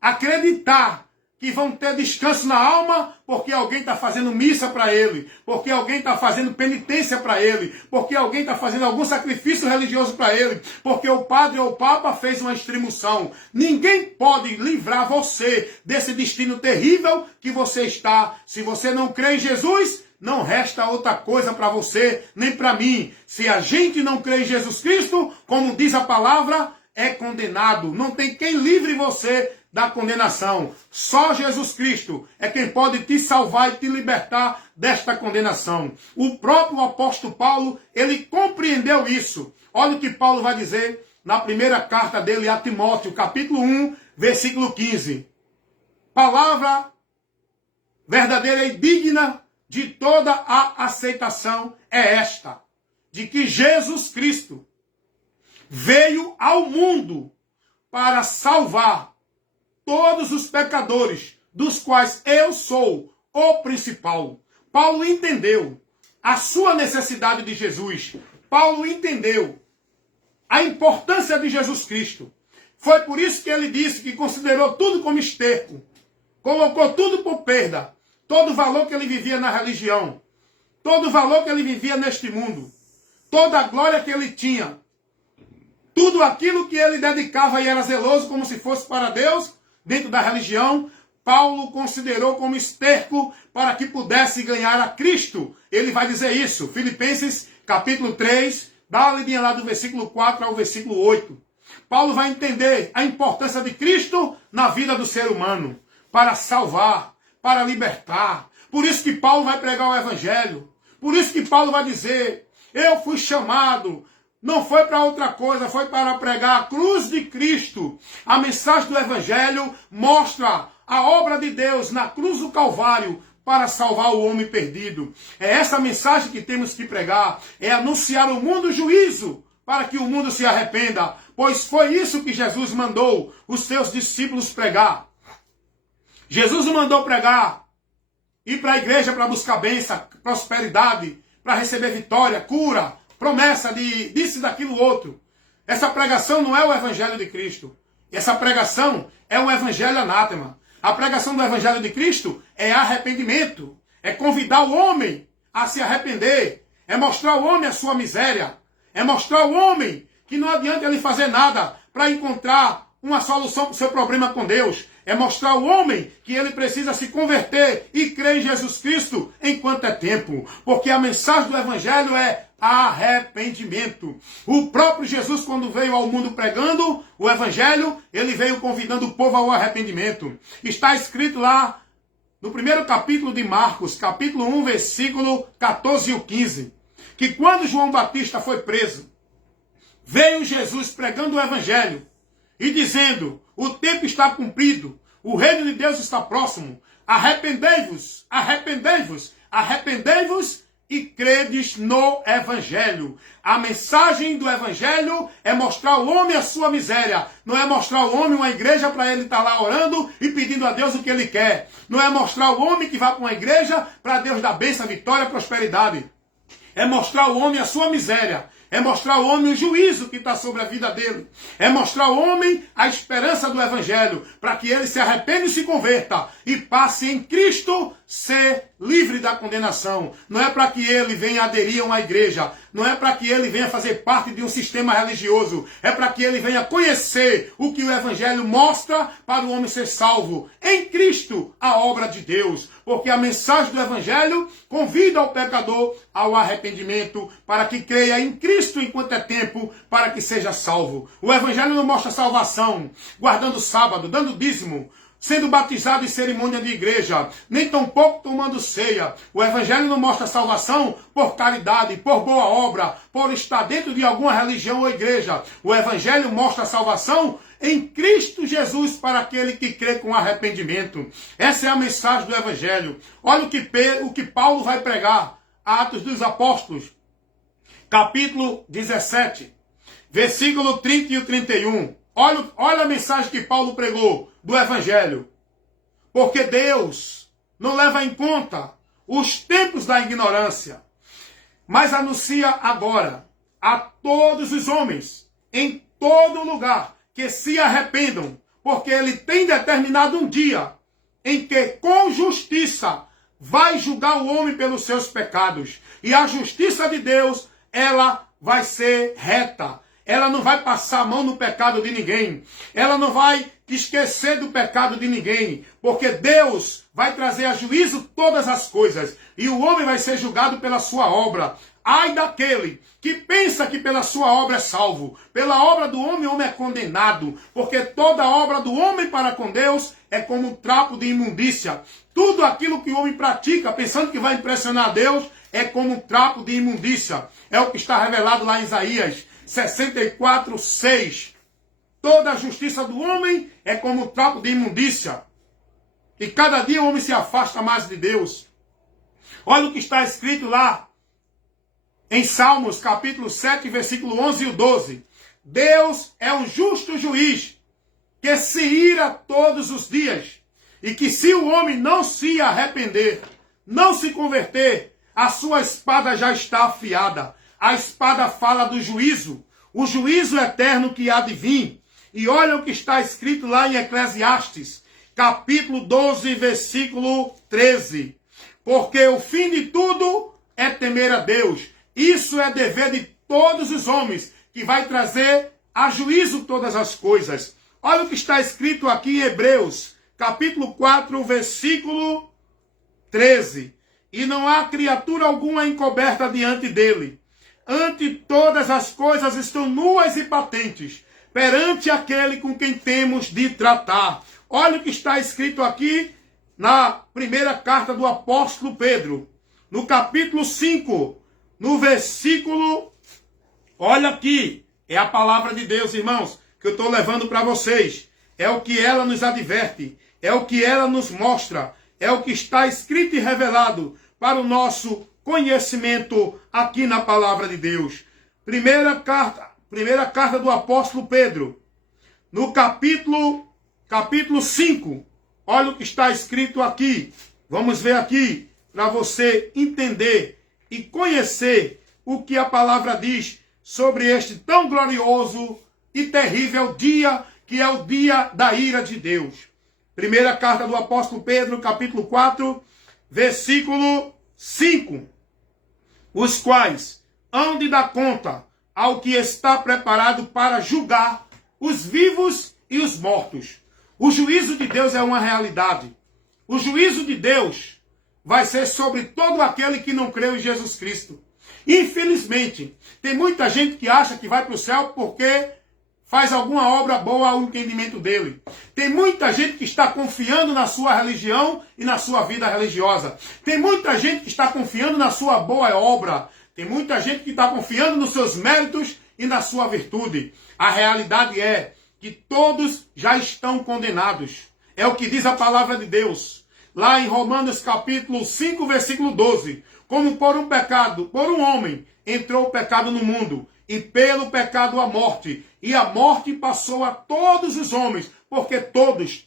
acreditar que vão ter descanso na alma porque alguém está fazendo missa para ele, porque alguém está fazendo penitência para ele, porque alguém está fazendo algum sacrifício religioso para ele, porque o padre ou o papa fez uma extremoção. Ninguém pode livrar você desse destino terrível que você está. Se você não crê em Jesus, não resta outra coisa para você, nem para mim. Se a gente não crê em Jesus Cristo, como diz a palavra, é condenado. Não tem quem livre você da condenação. Só Jesus Cristo é quem pode te salvar e te libertar desta condenação. O próprio apóstolo Paulo, ele compreendeu isso. Olha o que Paulo vai dizer na primeira carta dele a Timóteo, capítulo 1, versículo 15. Palavra verdadeira e digna de toda a aceitação é esta, de que Jesus Cristo veio ao mundo para salvar todos os pecadores, dos quais eu sou o principal. Paulo entendeu a sua necessidade de Jesus. Paulo entendeu a importância de Jesus Cristo. Foi por isso que ele disse que considerou tudo como esterco, colocou tudo por perda, todo o valor que ele vivia na religião, todo o valor que ele vivia neste mundo, toda a glória que ele tinha, tudo aquilo que ele dedicava e era zeloso como se fosse para Deus, dentro da religião, Paulo considerou como esterco para que pudesse ganhar a Cristo. Ele vai dizer isso, Filipenses capítulo 3, dá uma lidinha lá do versículo 4 ao versículo 8. Paulo vai entender a importância de Cristo na vida do ser humano, para salvar, para libertar. Por isso que Paulo vai pregar o Evangelho. Por isso que Paulo vai dizer, eu fui chamado, não foi para outra coisa, foi para pregar a cruz de Cristo. A mensagem do Evangelho mostra a obra de Deus na cruz do Calvário para salvar o homem perdido. É essa mensagem que temos que pregar, é anunciar ao mundo o juízo, para que o mundo se arrependa, pois foi isso que Jesus mandou os seus discípulos pregar. Jesus não mandou pregar, ir para a igreja para buscar bênção, prosperidade, para receber vitória, cura, promessa de disso e daquilo outro. Essa pregação não é o Evangelho de Cristo. Essa pregação é um Evangelho anátema. A pregação do Evangelho de Cristo é arrependimento. É convidar o homem a se arrepender. É mostrar ao homem a sua miséria. É mostrar ao homem que não adianta ele fazer nada para encontrar uma solução para o seu problema com Deus. É mostrar ao homem que ele precisa se converter e crer em Jesus Cristo enquanto é tempo. Porque a mensagem do Evangelho é arrependimento. O próprio Jesus, quando veio ao mundo pregando o Evangelho, ele veio convidando o povo ao arrependimento. Está escrito lá no primeiro capítulo de Marcos, capítulo 1, versículo 14 e 15, que quando João Batista foi preso, veio Jesus pregando o Evangelho e dizendo, o tempo está cumprido, o reino de Deus está próximo, arrependei-vos, arrependei-vos, arrependei-vos e credes no Evangelho. A mensagem do Evangelho é mostrar ao homem a sua miséria. Não é mostrar ao homem uma igreja para ele estar lá orando e pedindo a Deus o que ele quer. Não é mostrar ao homem que vai para uma igreja para Deus dar bênção, vitória, prosperidade. É mostrar ao homem a sua miséria. É mostrar ao homem o juízo que está sobre a vida dele. É mostrar ao homem a esperança do Evangelho, para que ele se arrependa e se converta e passe em Cristo ser livre da condenação. Não é para que ele venha aderir a uma igreja. Não é para que ele venha fazer parte de um sistema religioso. É para que ele venha conhecer o que o Evangelho mostra para o homem ser salvo. Em Cristo, a obra de Deus. Porque a mensagem do Evangelho convida o pecador ao arrependimento, para que creia em Cristo enquanto é tempo, para que seja salvo. O Evangelho não mostra salvação, guardando o sábado, dando dízimo, sendo batizado em cerimônia de igreja, nem tampouco tomando ceia. O Evangelho não mostra salvação por caridade, por boa obra, por estar dentro de alguma religião ou igreja. O Evangelho mostra salvação em Cristo Jesus para aquele que crê com arrependimento. Essa é a mensagem do Evangelho. Olha o que Paulo vai pregar. Atos dos Apóstolos, capítulo 17, versículo 30 e 31. Olha a mensagem que Paulo pregou do Evangelho. Porque Deus não leva em conta os tempos da ignorância, mas anuncia agora a todos os homens, em todo lugar, que se arrependam, porque Ele tem determinado um dia em que com justiça vai julgar o homem pelos seus pecados. E a justiça de Deus, ela vai ser reta. Ela não vai passar a mão no pecado de ninguém. Ela não vai esquecer do pecado de ninguém. Porque Deus vai trazer a juízo todas as coisas. E o homem vai ser julgado pela sua obra. Ai daquele que pensa que pela sua obra é salvo. Pela obra do homem, o homem é condenado. Porque toda obra do homem para com Deus é como um trapo de imundícia. Tudo aquilo que o homem pratica, pensando que vai impressionar a Deus, é como um trapo de imundícia. É o que está revelado lá em Isaías 64, 6. Toda a justiça do homem é como um trapo de imundícia. E cada dia o homem se afasta mais de Deus. Olha o que está escrito lá em Salmos, capítulo 7, versículo 11 e 12. Deus é um justo juiz, que se ira todos os dias, e que se o homem não se arrepender, não se converter, a sua espada já está afiada. A espada fala do juízo, o juízo eterno que há de vir. E olha o que está escrito lá em Eclesiastes, capítulo 12, versículo 13. Porque o fim de tudo é temer a Deus. Isso é dever de todos os homens, que vai trazer a juízo todas as coisas. Olha o que está escrito aqui em Hebreus, capítulo 4, versículo 13. E não há criatura alguma encoberta diante dele. Ante todas as coisas estão nuas e patentes, perante aquele com quem temos de tratar. Olha o que está escrito aqui na primeira carta do apóstolo Pedro, no capítulo 5, no versículo, olha aqui, é a palavra de Deus, irmãos, que eu estou levando para vocês. É o que ela nos adverte, é o que ela nos mostra, é o que está escrito e revelado para o nosso conhecimento aqui na palavra de Deus. Primeira carta do apóstolo Pedro, no capítulo 5, olha o que está escrito aqui. Vamos ver aqui, para você entender e conhecer o que a palavra diz sobre este tão glorioso e terrível dia, que é o dia da ira de Deus. Primeira carta do apóstolo Pedro, capítulo 4, versículo 5. Os quais hão de dar conta ao que está preparado para julgar os vivos e os mortos. O juízo de Deus é uma realidade. O juízo de Deus vai ser sobre todo aquele que não creu em Jesus Cristo. Infelizmente, tem muita gente que acha que vai para o céu porque faz alguma obra boa ao entendimento dele. Tem muita gente que está confiando na sua religião e na sua vida religiosa. Tem muita gente que está confiando na sua boa obra. Tem muita gente que está confiando nos seus méritos e na sua virtude. A realidade é que todos já estão condenados. É o que diz a palavra de Deus. Lá em Romanos capítulo 5, versículo 12. Como por um pecado, por um homem, entrou o pecado no mundo. E pelo pecado a morte. E a morte passou a todos os homens. Porque todos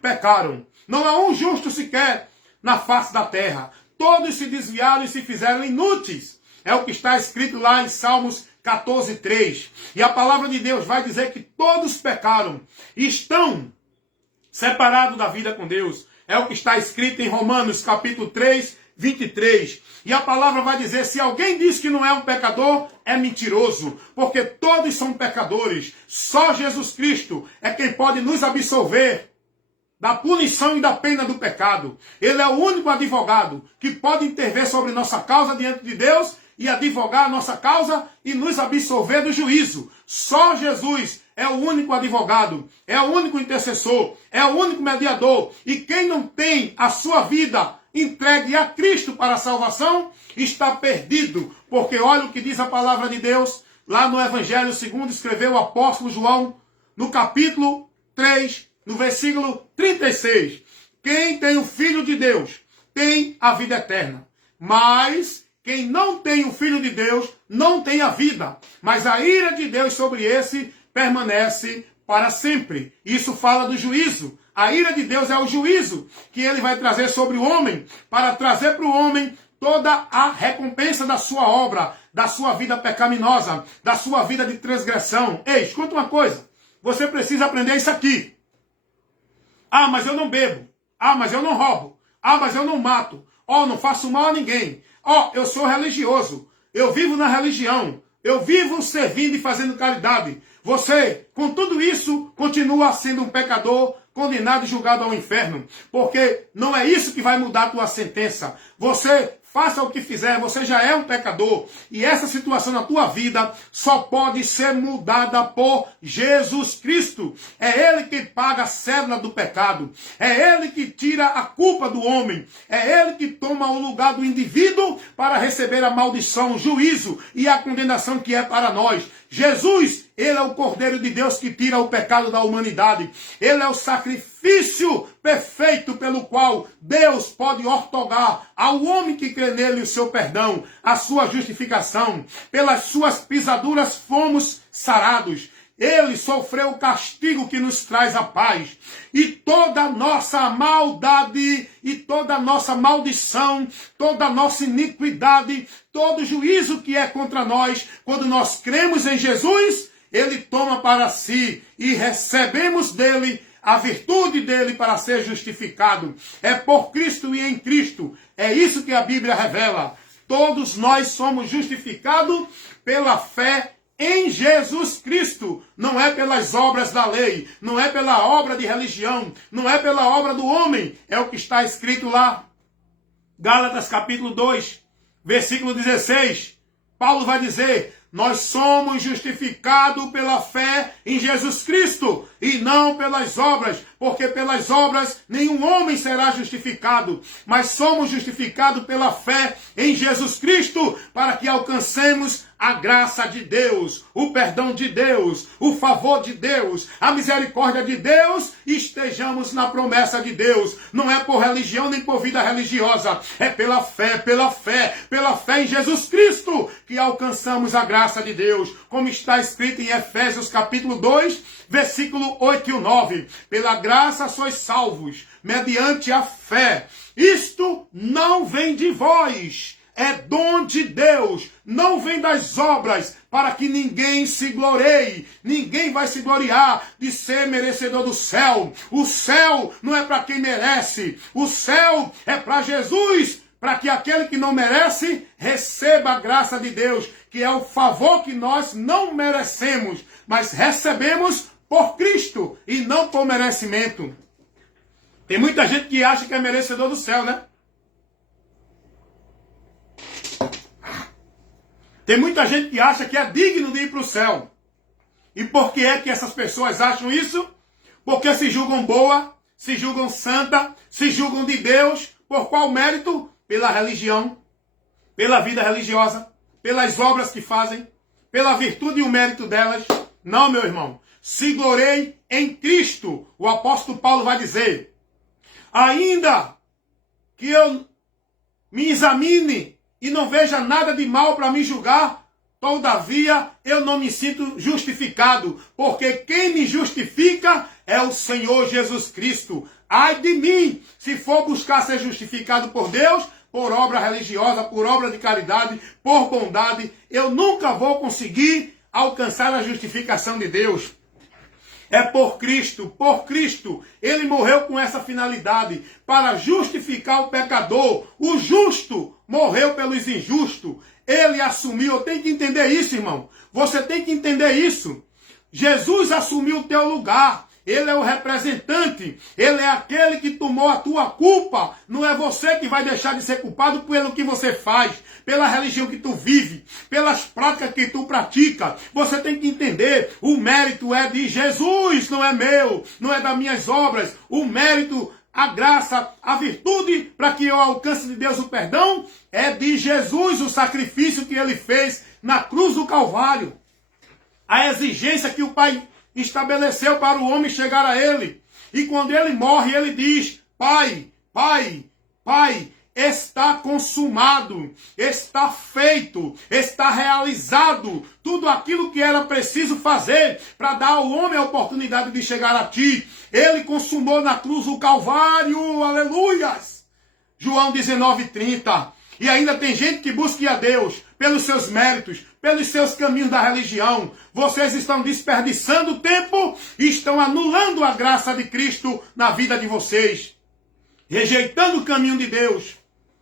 pecaram. Não há um justo sequer na face da terra. Todos se desviaram e se fizeram inúteis. É o que está escrito lá em Salmos 14, 3. E a palavra de Deus vai dizer que todos pecaram. E estão separados da vida com Deus. É o que está escrito em Romanos capítulo 3, 23. E a palavra vai dizer, se alguém diz que não é um pecador, é mentiroso. Porque todos são pecadores. Só Jesus Cristo é quem pode nos absolver da punição e da pena do pecado. Ele é o único advogado que pode intervir sobre nossa causa diante de Deus e advogar a nossa causa e nos absolver do juízo. Só Jesus é o único advogado, é o único intercessor, é o único mediador. E quem não tem a sua vida entregue a Cristo para a salvação, está perdido. Porque olha o que diz a palavra de Deus, lá no Evangelho segundo escreveu o apóstolo João, no capítulo 3, no versículo 36. Quem tem o Filho de Deus tem a vida eterna. Mas quem não tem o Filho de Deus não tem a vida. Mas a ira de Deus sobre esse permanece para sempre. Isso fala do juízo. A ira de Deus é o juízo que ele vai trazer sobre o homem, para trazer para o homem toda a recompensa da sua obra, da sua vida pecaminosa, da sua vida de transgressão. Ei, escuta uma coisa. Você precisa aprender isso aqui. Ah, mas eu não bebo. Ah, mas eu não roubo. Ah, mas eu não mato. Ó, não faço mal a ninguém. Ó, eu sou religioso. Eu vivo na religião. Eu vivo servindo e fazendo caridade. Você, com tudo isso, continua sendo um pecador, condenado e julgado ao inferno. Porque não é isso que vai mudar a tua sentença. Você, faça o que fizer, você já é um pecador. E essa situação na tua vida só pode ser mudada por Jesus Cristo. É Ele que paga a cédula do pecado. É Ele que tira a culpa do homem. É Ele que toma o lugar do indivíduo para receber a maldição, o juízo e a condenação que é para nós. Jesus, Ele é o Cordeiro de Deus que tira o pecado da humanidade. Ele é o sacrifício perfeito pelo qual Deus pode ortogar ao homem que crê nele o seu perdão, a sua justificação. Pelas suas pisaduras fomos sarados. Ele sofreu o castigo que nos traz a paz. E toda a nossa maldade, e toda a nossa maldição, toda a nossa iniquidade, todo juízo que é contra nós, quando nós cremos em Jesus, Ele toma para si e recebemos dele a virtude dele para ser justificado. É por Cristo e em Cristo. É isso que a Bíblia revela. Todos nós somos justificados pela fé em Jesus Cristo. Não é pelas obras da lei, não é pela obra de religião, não é pela obra do homem. É o que está escrito lá. Gálatas capítulo 2, versículo 16. Paulo vai dizer: nós somos justificados pela fé em Jesus Cristo e não pelas obras, porque pelas obras nenhum homem será justificado, mas somos justificados pela fé em Jesus Cristo para que alcancemos a graça de Deus, o perdão de Deus, o favor de Deus, a misericórdia de Deus e estejamos na promessa de Deus. Não é por religião nem por vida religiosa, é pela fé em Jesus Cristo que alcançamos a graça de Deus, como está escrito em Efésios capítulo 2, versículo 8 e 9. Pela graça sois salvos, mediante a fé. Isto não vem de vós, é dom de Deus, não vem das obras, para que ninguém se glorie. Ninguém vai se gloriar de ser merecedor do céu. O céu não é para quem merece, o céu é para Jesus, para que aquele que não merece receba a graça de Deus, que é o favor que nós não merecemos, mas recebemos por Cristo e não por merecimento. Tem muita gente que acha que é merecedor do céu, né? Tem muita gente que acha que é digno de ir para o céu. E por que é que essas pessoas acham isso? Porque se julgam boa, se julgam santa, se julgam de Deus. Por qual mérito? Pela religião, pela vida religiosa, pelas obras que fazem, pela virtude e o mérito delas. Não, meu irmão. Se gloriei em Cristo. O apóstolo Paulo vai dizer: ainda que eu me examine e não veja nada de mal para me julgar, todavia eu não me sinto justificado, porque quem me justifica é o Senhor Jesus Cristo. Ai de mim, se for buscar ser justificado por Deus, por obra religiosa, por obra de caridade, por bondade, eu nunca vou conseguir alcançar a justificação de Deus. É por Cristo, Ele morreu com essa finalidade, para justificar o pecador. O justo morreu pelos injustos. Ele assumiu, eu tenho que entender isso, irmão. Você tem que entender isso. Jesus assumiu o teu lugar. Ele é o representante, Ele é aquele que tomou a tua culpa. Não é você que vai deixar de ser culpado pelo que você faz, pela religião que tu vive, pelas práticas que tu pratica. Você tem que entender, o mérito é de Jesus, não é meu, não é das minhas obras. O mérito, a graça, a virtude para que eu alcance de Deus o perdão é de Jesus, o sacrifício que Ele fez na cruz do Calvário. A exigência que o Pai estabeleceu para o homem chegar a Ele. E quando Ele morre, Ele diz: Pai, está consumado, está feito, está realizado tudo aquilo que era preciso fazer para dar ao homem a oportunidade de chegar a Ti. Ele consumou na cruz do Calvário, aleluias! João 19:30. E ainda tem gente que busca a Deus pelos seus méritos, pelos seus caminhos da religião. Vocês estão desperdiçando tempo e estão anulando a graça de Cristo na vida de vocês. rejeitando o caminho de Deus,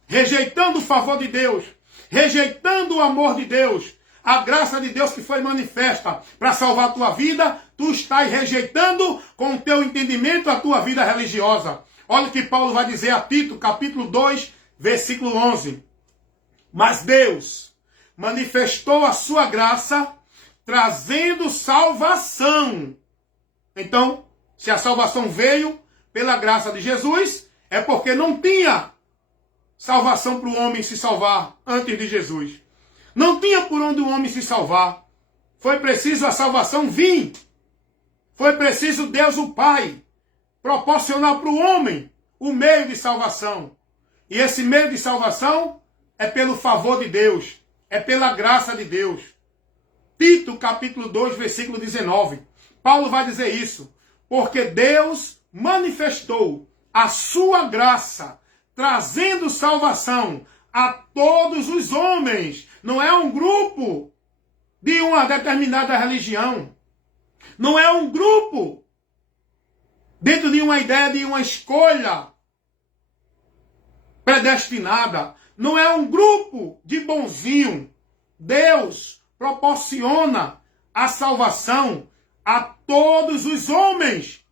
rejeitando o favor de Deus, rejeitando o amor de Deus, a graça de Deus que foi manifesta para salvar a tua vida, tu estás rejeitando com o teu entendimento a tua vida religiosa. Olha o que Paulo vai dizer a Tito, capítulo 2, versículo 11. Mas Deus manifestou a sua graça, trazendo salvação. Então, se a salvação veio pela graça de Jesus, é porque não tinha salvação para o homem se salvar antes de Jesus. Não tinha por onde o homem se salvar. Foi preciso a salvação vir. Foi preciso Deus o Pai proporcionar para o homem o meio de salvação. E esse meio de salvação é pelo favor de Deus. É pela graça de Deus. Tito, capítulo 2, versículo 19. Paulo vai dizer isso. Porque Deus manifestou a sua graça, trazendo salvação a todos os homens. Não é um grupo de uma determinada religião. Não é um grupo dentro de uma ideia de uma escolha predestinada. Não é um grupo de bonzinho. Deus proporciona a salvação a todos os homens.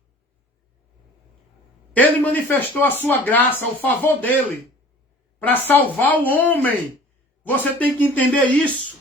Ele manifestou a sua graça, o favor dele, para salvar o homem. Você tem que entender isso.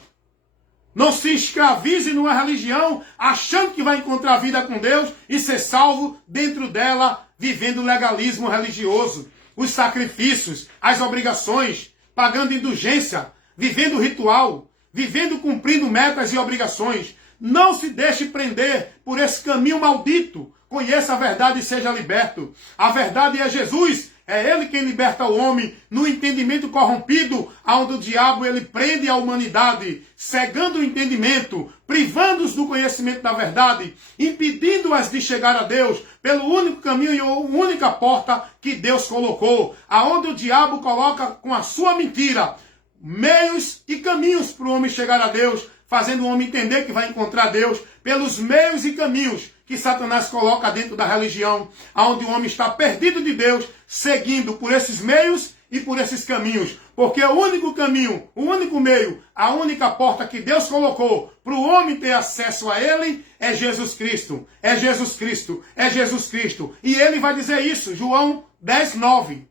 Não se escravize numa religião achando que vai encontrar vida com Deus e ser salvo dentro dela, vivendo o legalismo religioso, os sacrifícios, as obrigações, pagando indulgência, vivendo ritual, vivendo cumprindo metas e obrigações. Não se deixe prender por esse caminho maldito. Conheça a verdade e seja liberto. A verdade é Jesus. É Ele quem liberta o homem no entendimento corrompido, onde o diabo ele prende a humanidade, cegando o entendimento, privando-os do conhecimento da verdade, impedindo-as de chegar a Deus pelo único caminho e única porta que Deus colocou, aonde o diabo coloca com a sua mentira meios e caminhos para o homem chegar a Deus, fazendo o homem entender que vai encontrar Deus pelos meios e caminhos que Satanás coloca dentro da religião, onde o homem está perdido de Deus, seguindo por esses meios e por esses caminhos. Porque o único caminho, o único meio, a única porta que Deus colocou para o homem ter acesso a Ele é Jesus Cristo. É Jesus Cristo. É Jesus Cristo. E Ele vai dizer isso, João 10, 9.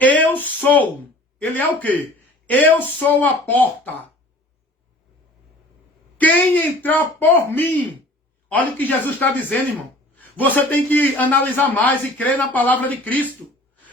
Eu sou. Ele é o quê? Eu sou a porta. Quem entrar por mim. Olha o que Jesus está dizendo, irmão. Você tem que analisar mais e crer na palavra de Cristo.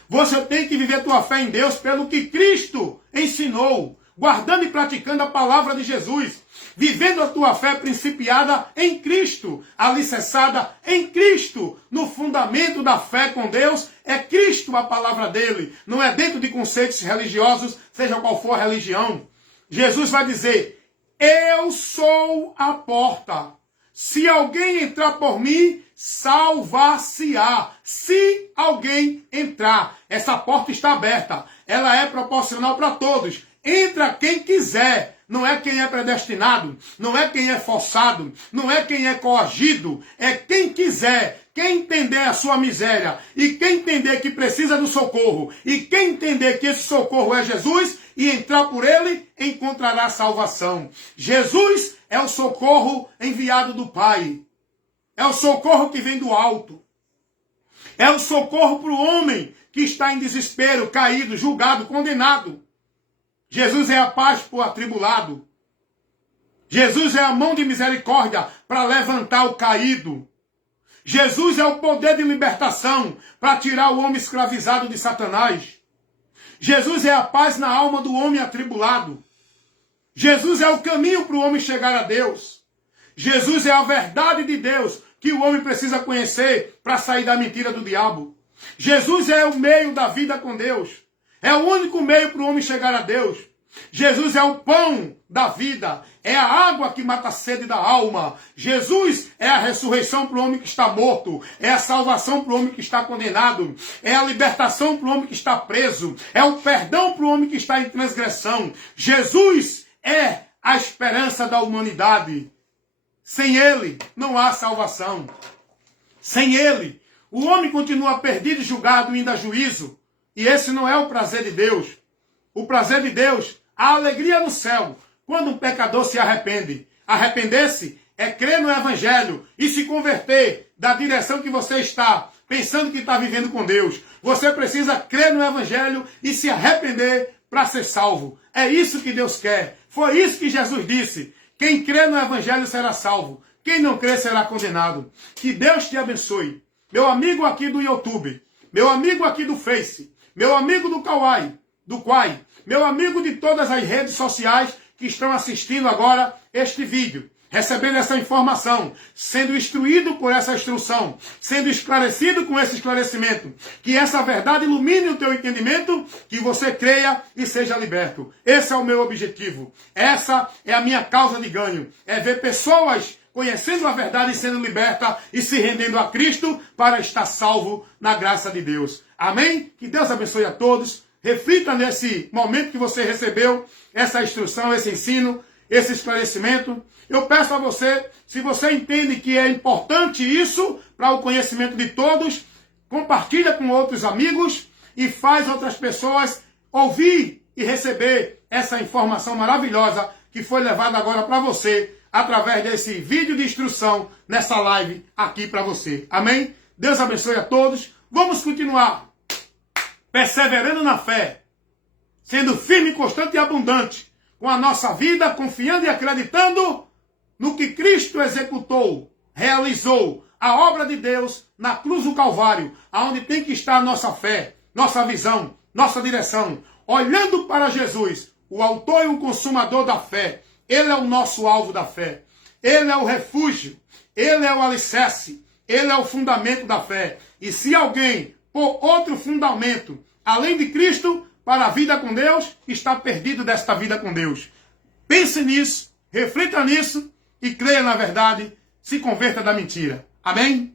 Você tem que viver tua fé em Deus pelo que Cristo ensinou, guardando e praticando a palavra de Jesus, vivendo a tua fé principiada em Cristo, alicerçada em Cristo, no fundamento da fé com Deus, é Cristo a palavra dele, não é dentro de conceitos religiosos, seja qual for a religião. Jesus vai dizer, eu sou a porta. Se alguém entrar por mim, salvar-se-á. Se alguém entrar, essa porta está aberta. Ela é proporcional para todos. Entra quem quiser. Não é quem é predestinado. Não é quem é forçado. Não é quem é coagido. É quem quiser. Quem entender a sua miséria. E quem entender que precisa do socorro. E quem entender que esse socorro é Jesus e entrar por ele, encontrará salvação. Jesus é o socorro enviado do Pai. É o socorro que vem do alto. É o socorro para o homem que está em desespero, caído, julgado, condenado. Jesus é a paz para o atribulado. Jesus é a mão de misericórdia para levantar o caído. Jesus é o poder de libertação para tirar o homem escravizado de Satanás. Jesus é a paz na alma do homem atribulado. Jesus é o caminho para o homem chegar a Deus. Jesus é a verdade de Deus que o homem precisa conhecer para sair da mentira do diabo. Jesus é o meio da vida com Deus. É o único meio para o homem chegar a Deus. Jesus é o pão da vida. É a água que mata a sede da alma. Jesus é a ressurreição para o homem que está morto. É a salvação para o homem que está condenado. É a libertação para o homem que está preso. É o perdão para o homem que está em transgressão. Jesus é a esperança da humanidade. Sem Ele não há salvação. Sem Ele, O homem continua perdido, julgado, indo a juízo. E esse não é o prazer de Deus. O prazer de Deus, a alegria no céu, quando um pecador se arrepende. Arrepender-se é crer no Evangelho e se converter da direção que você está, pensando que está vivendo com Deus. Você precisa crer no Evangelho e se arrepender para ser salvo. É isso que Deus quer. Foi isso que Jesus disse. Quem crê no Evangelho será salvo. Quem não crê será condenado. Que Deus te abençoe. Meu amigo aqui do YouTube, meu amigo aqui do Face, meu amigo do Kawaii, do Quai, meu amigo de todas as redes sociais que estão assistindo agora este vídeo, recebendo essa informação, sendo instruído por essa instrução, sendo esclarecido com esse esclarecimento, que essa verdade ilumine o teu entendimento, que você creia e seja liberto. Esse é o meu objetivo. Essa é a minha causa de ganho. É ver pessoas conhecendo a verdade e sendo liberta e se rendendo a Cristo para estar salvo na graça de Deus. Amém? Que Deus abençoe a todos. Reflita nesse momento que você recebeu essa instrução, esse ensino, esse esclarecimento. Eu peço a você, se você entende que é importante isso para o conhecimento de todos, compartilha com outros amigos e faz outras pessoas ouvir e receber essa informação maravilhosa que foi levada agora para você através desse vídeo de instrução nessa live aqui para você. Amém? Deus abençoe a todos. Vamos continuar perseverando na fé, sendo firme, constante e abundante, com a nossa vida, confiando e acreditando no que Cristo executou, realizou, a obra de Deus na cruz do Calvário, aonde tem que estar a nossa fé, nossa visão, nossa direção, olhando para Jesus, o autor e o consumador da fé. Ele é o nosso alvo da fé. Ele é o refúgio. Ele é o alicerce. Ele é o fundamento da fé. E se alguém pôr outro fundamento, além de Cristo, para a vida com Deus, está perdido desta vida com Deus. Pense nisso, reflita nisso e creia na verdade, se converta da mentira. Amém?